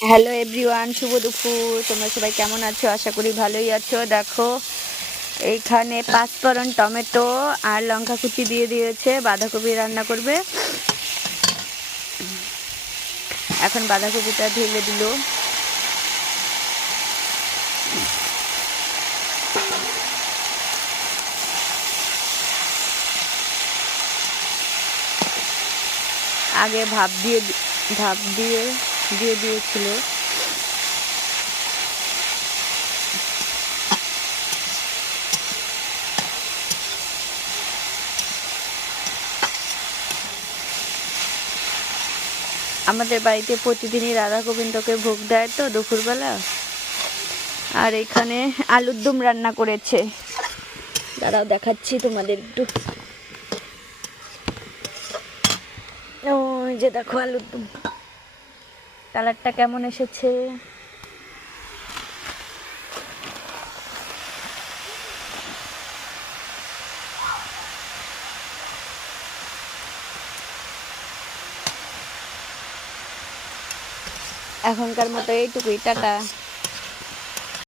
Hello everyone, শুভ দুপুর। তোমরা সবাই কেমন আছো? আশা করি ভালোই আছো। দেখো, এইখানে পাঁচফোড়ন, টমেটো আর লঙ্কা কুচি দিয়ে দিয়েছে। বাঁধাকপি রান্না করবে। এখন বাঁধাকপিটা ঢেলে দিল। আগে ভাপ দিয়ে দিয়েছিল। আমাদের বাড়িতে প্রতিদিনই রাধা গোবিন্দকে ভোগ দেয় তো দুপুরবেলা। আর এখানে আলুর দম রান্না করেছে। দাঁড়াও, দেখাচ্ছি তোমাদের একটু। ওই যে দেখো আলুর দম, কালারটা কেমন এসেছে। এখনকার মতো এইটুকুই, টাটা।